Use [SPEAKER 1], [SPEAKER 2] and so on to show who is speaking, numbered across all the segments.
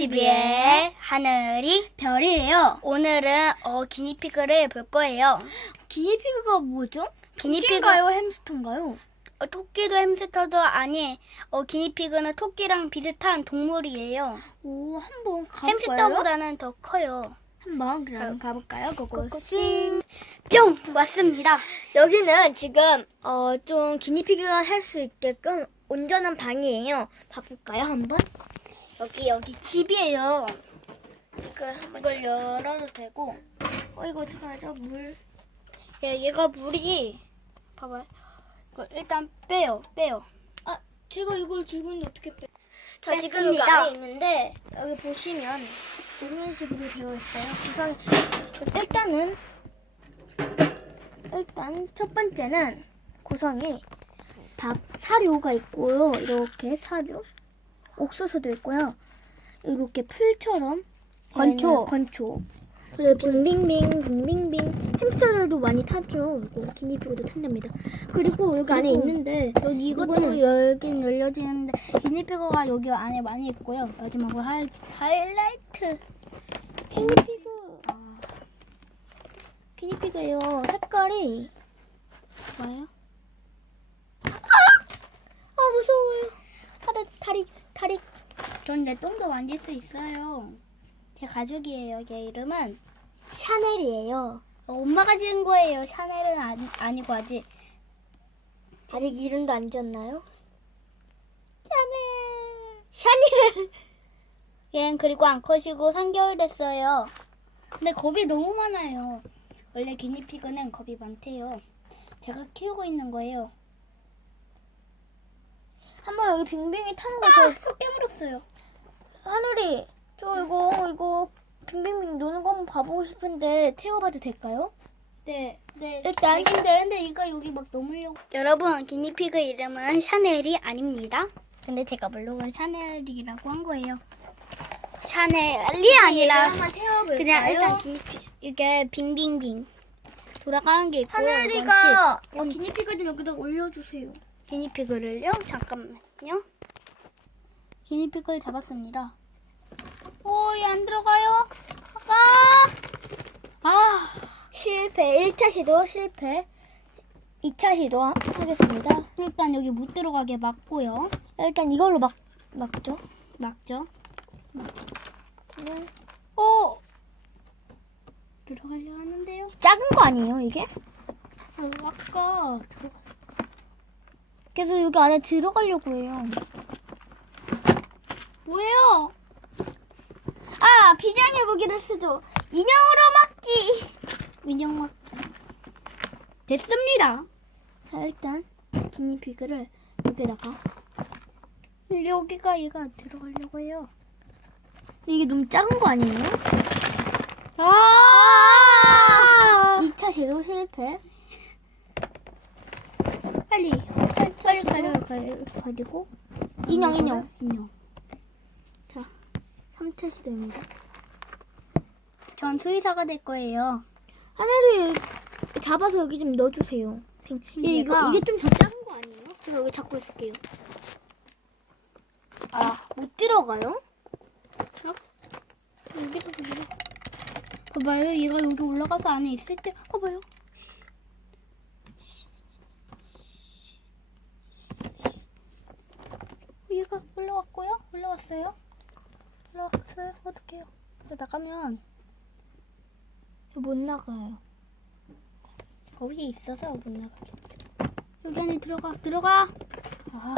[SPEAKER 1] TV의 하늘이
[SPEAKER 2] 별이에요.
[SPEAKER 1] 오늘은 어, 기니피그를 볼 거예요.
[SPEAKER 2] 기니피그가 뭐죠?
[SPEAKER 1] 기니피그
[SPEAKER 2] 토끼인가요? 햄스터인가요?
[SPEAKER 1] 어, 토끼도 햄스터도 아니 어, 기니피그는 토끼랑 비슷한 동물이에요.
[SPEAKER 2] 오, 한번 가볼까요?
[SPEAKER 1] 햄스터보다는 더 커요.
[SPEAKER 2] 한번 그럼 가볼까요? 고고싱.
[SPEAKER 1] 뿅 왔습니다.
[SPEAKER 2] 여기는 지금 어, 좀 기니피그가 살 수 있게끔 온전한 방이에요. 봐볼까요? 한번?
[SPEAKER 1] 여기 여기 집이에요. 이걸, 이걸 열어도 되고
[SPEAKER 2] 어, 이거 어떻게 하죠? 물.
[SPEAKER 1] 얘, 얘가 물이 봐봐요. 이걸 일단 빼요 빼요.
[SPEAKER 2] 아, 제가 이걸 들고 있는데 어떻게 빼? 자,
[SPEAKER 1] 뺐습니다.
[SPEAKER 2] 지금 여기 안에 있는데 여기 보시면 이런 식으로 되어 있어요. 우선 일단은 일단 첫 번째는 구성이 밥 사료가 있고요. 이렇게 사료, 옥수수도 있고요. 이렇게 풀처럼
[SPEAKER 1] 건초.
[SPEAKER 2] 건초. 그리고 빙빙빙 빙빙빙 햄스터들도 많이 타죠. 이거 기니피그도 탄답니다. 그리고 여기 안에
[SPEAKER 1] 그리고
[SPEAKER 2] 있는데
[SPEAKER 1] 여기 이것도
[SPEAKER 2] 이거는-
[SPEAKER 1] 열긴 열려지는데 기니피그가 여기 안에 많이 있고요. 마지막으로 하이, 하이라이트.
[SPEAKER 2] 기니피그
[SPEAKER 1] 아,
[SPEAKER 2] 기니피그예요. 색깔이
[SPEAKER 1] 뭐예요?
[SPEAKER 2] 다리 다리
[SPEAKER 1] 전내 똥도 만질 수 있어요. 제 가족이에요. 얘 이름은
[SPEAKER 2] 샤넬이에요.
[SPEAKER 1] 어, 엄마가 지은 거예요. 샤넬은 아니, 아니고 아직.
[SPEAKER 2] 아직 이름도 안 지었나요? 샤넬. 샤넬.
[SPEAKER 1] 얘는 그리고 암컷이고 3개월 됐어요. 근데 겁이 너무 많아요. 원래 기니피그는 겁이 많대요. 제가 키우고 있는 거예요.
[SPEAKER 2] 한번 여기 빙빙이 타는 거
[SPEAKER 1] 아! 저속 깨물었어요.
[SPEAKER 2] 하늘이 저 이거 이거 빙빙빙 노는 거 한번 봐보고 싶은데 태워봐도 될까요?
[SPEAKER 1] 네, 네.
[SPEAKER 2] 일단-
[SPEAKER 1] 되긴 되는데 이거 여기 막 넘으려고. 여러분, 기니피그 이름은 샤넬이 아닙니다. 근데 제가 모르고 샤넬이라고 한 거예요. 샤넬이 아니라
[SPEAKER 2] 한번 태워볼까요?
[SPEAKER 1] 그냥 일단 기니피 이게 빙빙빙 돌아가는 게 있고
[SPEAKER 2] 하늘이가
[SPEAKER 1] 원칙.
[SPEAKER 2] 어, 기니피그 좀 여기다 올려주세요.
[SPEAKER 1] 기니피그를요? 잠깐만요. 기니피그를 잡았습니다. 오, 얘 안 들어가요? 아빠! 아,
[SPEAKER 2] 실패. 1차 시도 실패. 2차 시도 하- 하겠습니다.
[SPEAKER 1] 일단 여기 못 들어가게 막고요.
[SPEAKER 2] 일단 이걸로 막 막죠.
[SPEAKER 1] 막죠.
[SPEAKER 2] 네.
[SPEAKER 1] 오! 들어가려 하는데요.
[SPEAKER 2] 작은 거 아니에요, 이게?
[SPEAKER 1] 아, 아까 들어-
[SPEAKER 2] 계속 여기 안에 들어가려고 해요.
[SPEAKER 1] 뭐예요?
[SPEAKER 2] 아, 비장의 무기를 쓰죠. 인형으로 막기.
[SPEAKER 1] 민영 막기. 됐습니다.
[SPEAKER 2] 자, 일단 기니피그를 여기다가.
[SPEAKER 1] 여기가 얘가 들어가려고 해요.
[SPEAKER 2] 이게 너무 작은 거 아니에요?
[SPEAKER 1] 아!
[SPEAKER 2] 2차 시도 실패.
[SPEAKER 1] 빨리 빨리 가려 가려
[SPEAKER 2] 그리고 인형, 인형.
[SPEAKER 1] 인형.
[SPEAKER 2] 자, 3차 시도입니다.
[SPEAKER 1] 전 수의사가 될 거예요.
[SPEAKER 2] 하늘을 잡아서 여기 좀 넣어주세요. 빙. 얘 이거
[SPEAKER 1] 얘가-
[SPEAKER 2] 이게 좀 더 작은 거 아니에요? 제가 여기 잡고 있을게요. 아, 못 들어가요?
[SPEAKER 1] 봐봐요. 얘가 여기 올라가서 안에 있을 때 봐봐요. 얘가 올라 왔고요. 올라왔어요. 올라왔어요. 어떡해요. 나가면
[SPEAKER 2] 저못 나가요.
[SPEAKER 1] 거기 있어서 못 나가겠죠. 여기 안에 들어가. 들어가. 아,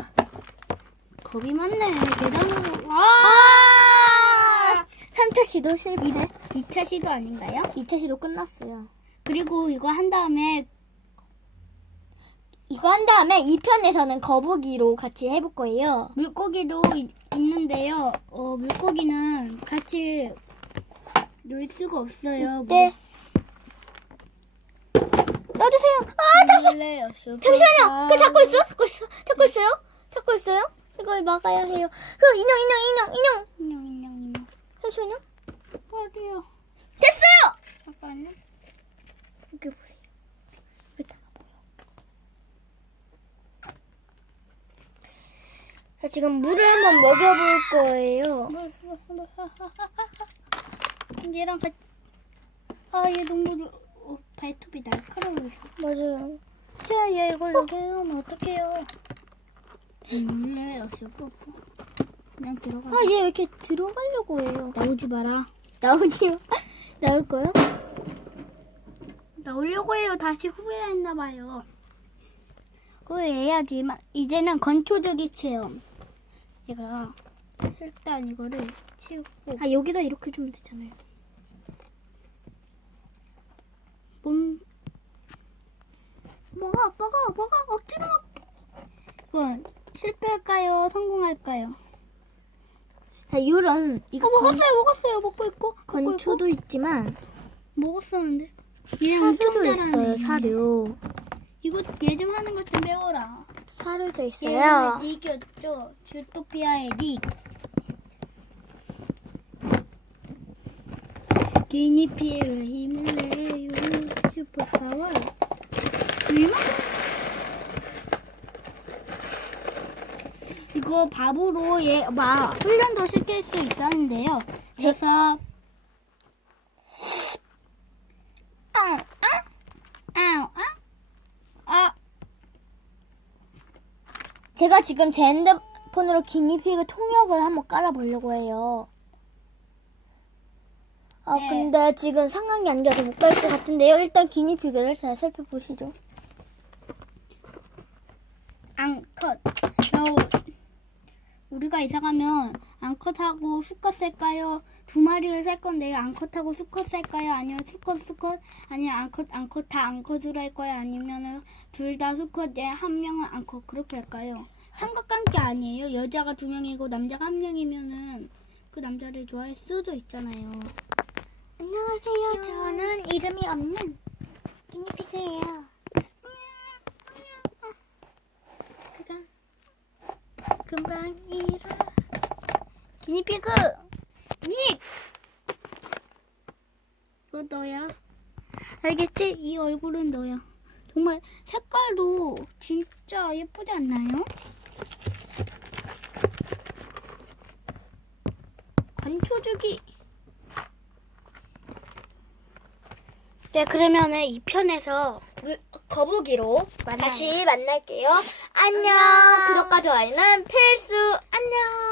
[SPEAKER 1] 겁이 많네. 계단으로. 아!
[SPEAKER 2] 3차 시도 실패.
[SPEAKER 1] 2차 시도 아닌가요?
[SPEAKER 2] 2차 시도 끝났어요.
[SPEAKER 1] 그리고 이거 한 다음에
[SPEAKER 2] 이거 한 다음에 2편에서는 거북이로 같이 해볼 거예요.
[SPEAKER 1] 물고기도 이- 있는데요. 어, 물고기는 같이 놀 수가 없어요.
[SPEAKER 2] 네. 넣어주세요. 아, 잠시. 잠시만요. 그 잡고 있어? 잡고 있어? 잡고 있어요? 잡고 있어요? 이걸 막아야 해요. 그 인형, 인형, 인형, 인형.
[SPEAKER 1] 인형, 인형, 인형.
[SPEAKER 2] 잠시만요.
[SPEAKER 1] 어디요?
[SPEAKER 2] 됐어요!
[SPEAKER 1] 잠깐만요.
[SPEAKER 2] 여기 보세요. 여기다가 보여. 자, 지금 물을 한번 먹여볼 거예요.
[SPEAKER 1] 얘랑 같이 아 얘 너무 어, 발톱이 날카로워
[SPEAKER 2] 맞아요.
[SPEAKER 1] 자, 얘 이걸 여기 넣으면 어떡해요? 몰래 역시 뽀뽀. 그냥 들어가.
[SPEAKER 2] 아, 얘 왜 이렇게 들어가려고 해요?
[SPEAKER 1] 나오지 마라.
[SPEAKER 2] 나오지요? 나올 거요?
[SPEAKER 1] 나오려고 해요. 다시 후회했나 봐요. 후회해야지. 마- 이제는 건초주기 체험. 얘가 일단 이거를 치우고
[SPEAKER 2] 아, 여기다 이렇게 주면 되잖아요.
[SPEAKER 1] 몸 뭐가 뭐가 뭐가 억지로 이건 실패할까요? 성공할까요?
[SPEAKER 2] 자, 이런 이거
[SPEAKER 1] 어, 먹었어요, 먹었어요, 먹고 있고 먹고
[SPEAKER 2] 건초도 있지만
[SPEAKER 1] 있고. 먹었었는데 얘
[SPEAKER 2] 사료도. 있어요. 사료.
[SPEAKER 1] 이거 얘 좀 하는 것 좀 배워라.
[SPEAKER 2] 사료도 있어요.
[SPEAKER 1] 얘는 닉이었죠. 주토피아의 닉. 기니피의 힘을 내요. 슈퍼파워. 얼마? 이거 밥으로 얘, 막, 훈련도 시킬 수 있다는데요. 그래서, 아우, 아, 아우, 아, 아,
[SPEAKER 2] 제가 지금 제 핸드폰으로 기니피그 통역을 한번 깔아보려고 해요. 아,
[SPEAKER 1] 네.
[SPEAKER 2] 근데 지금 상황이 안 좋아서 못 갈 것 같은데요. 일단 기니피그를 잘 살펴보시죠.
[SPEAKER 1] 앙컷. 저 우리가 이사 가면 앙컷하고 수컷 살까요? 두 마리를 살 건데요. 앙컷하고 수컷 살까요? 아니면 수컷 수컷? 아니면 앙컷 앙컷 다 앙컷으로 할 거예요? 아니면은 둘다 수컷에 한 명은 앙컷 그렇게 할까요? 삼각관계 아니에요? 여자가 두 명이고 남자가 한 명이면은 그 남자를 좋아할 수도 있잖아요.
[SPEAKER 2] 안녕하세요. 저는 이름이 없는 기니피그예요.
[SPEAKER 1] 그가 금방 일어. 기니피그 닉 이거 너야 알겠지? 이 얼굴은 너야 정말 색깔도 진짜 예쁘지 않나요? 건초주기 네 그러면은 2편에서
[SPEAKER 2] 거북이로
[SPEAKER 1] 만나요.
[SPEAKER 2] 다시 만날게요. 안녕. 구독과 좋아요는 필수. 안녕.